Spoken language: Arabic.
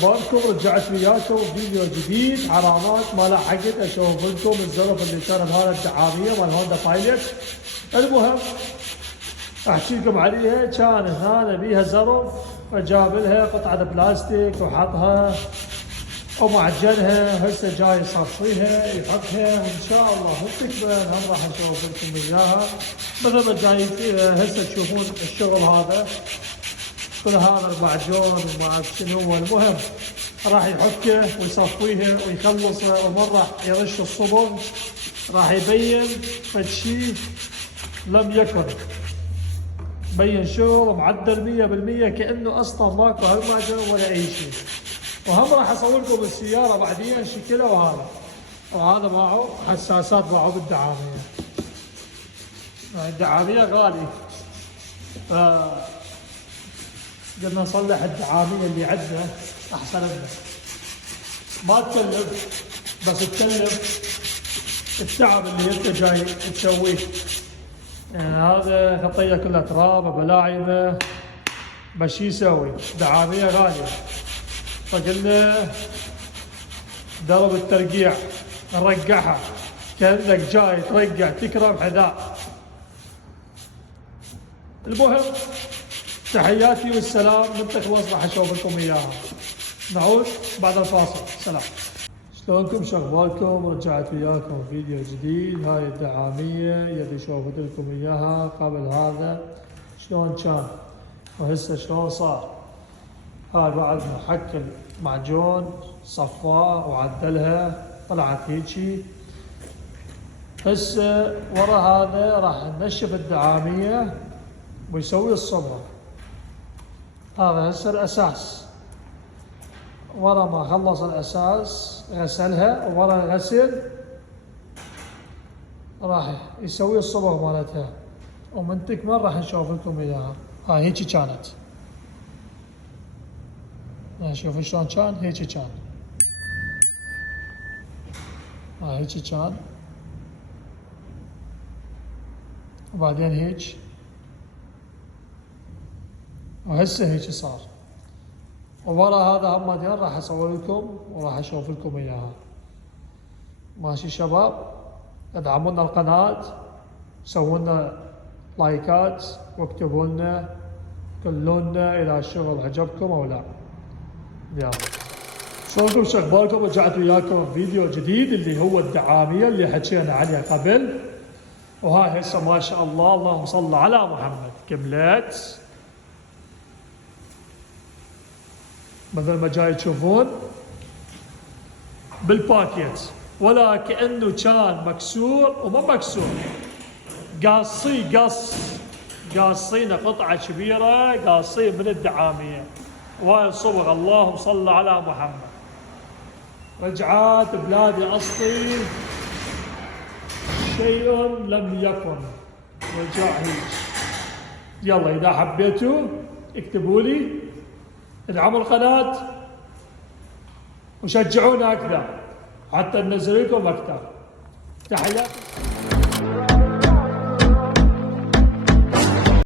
اخباركم؟ رجعت وياكم فيديو جديد علامات ما لحقت اشوف لكم الزرف اللي كان بهذا الدعاميه مال هوندا بايلوت. المهم احكي لكم عليها. كان هنا بيها زرف فجاب لها قطعه بلاستيك وحطها ومعجنها، هسه جاي يصفيها يحطها وان شاء الله تكبر هم راح نشوف لكم اياها. مثل ما جاي هسه تشوفون الشغل هذا كل هذا المعجون وما شنو. المهم راح يحكه ويصفيها ويخلصها ومن راح يرش الصبغ راح يبين فد شيء لم يكن، بين شغل معدل 100% كأنه اصلا ماكو هالمعجون ولا اي شيء. وهم راح اصور لكم السياره بعدين شكلها وهذا معه حساسات معه بالدعاميه. الدعاميه غالي، قلنا نصلح الدعاميه اللي عندنا احسن لنا. ما تكلف، بس تكلف التعب اللي انت جاي تسويه. يعني هذا خطيه كلها تراب بلاعبه، بس شو يسوي؟ دعاميه غاليه. فقلنا درب الترقيع نرقعها كأنك جاي ترقع تكرم حذاء. المهم تحياتي والسلام، من تخلص راح اشوف لكم اياها. نعود بعد الفاصل. سلام. شلونكم؟ شغبالكم؟ رجعت وياكم فيديو جديد. هاي الدعامية يلي شوفت لكم اياها قبل هذا شلون كان وهسه شلون صار. هاي بعد ما حك المعجون صفاه وعدلها طلعت هيجي. هسه ورا هذا راح ننشف الدعامية ويسوي الصبغة. هذا هسه الأساس. ورا ما خلص الأساس غسلها، وورا الغسل راح يسوي الصبغ مالتها ومن تكمل راح نشوف لكم اياها. هاي هيجي كانت، شوفوا شلون كان. هيجي كان، هيجي كان وبعدين هيك وهسه هيك صار. وورا هذا هم راح اصور لكم وراح اشوف لكم اياها. ماشي شباب؟ ادعمونا القناة، سووا لنا لايكات واكتبوا لنا قولوا اذا الشغل عجبكم او لا. يلا شلونكم؟ شغبالكم؟ رجعت وياكم فيديو جديد اللي هو الدعامية اللي حكينا عليها قبل. وهاي هسه ما شاء الله اللهم صل على محمد كملت مثل ما جاي تشوفون بالباكيت، ولا كأنه كان مكسور وما مكسور. قاصينه قطعة كبيرة قاصين من الدعامية. وهاي الصبغ اللهم صل على محمد. رجعات بلادي أصلي شيء لم يكن. رجع هيك. يلا إذا حبيتوا اكتبوا لي، ادعموا القناة وشجعونا أكثر حتى ننزل لكم أكثر. تحياتي.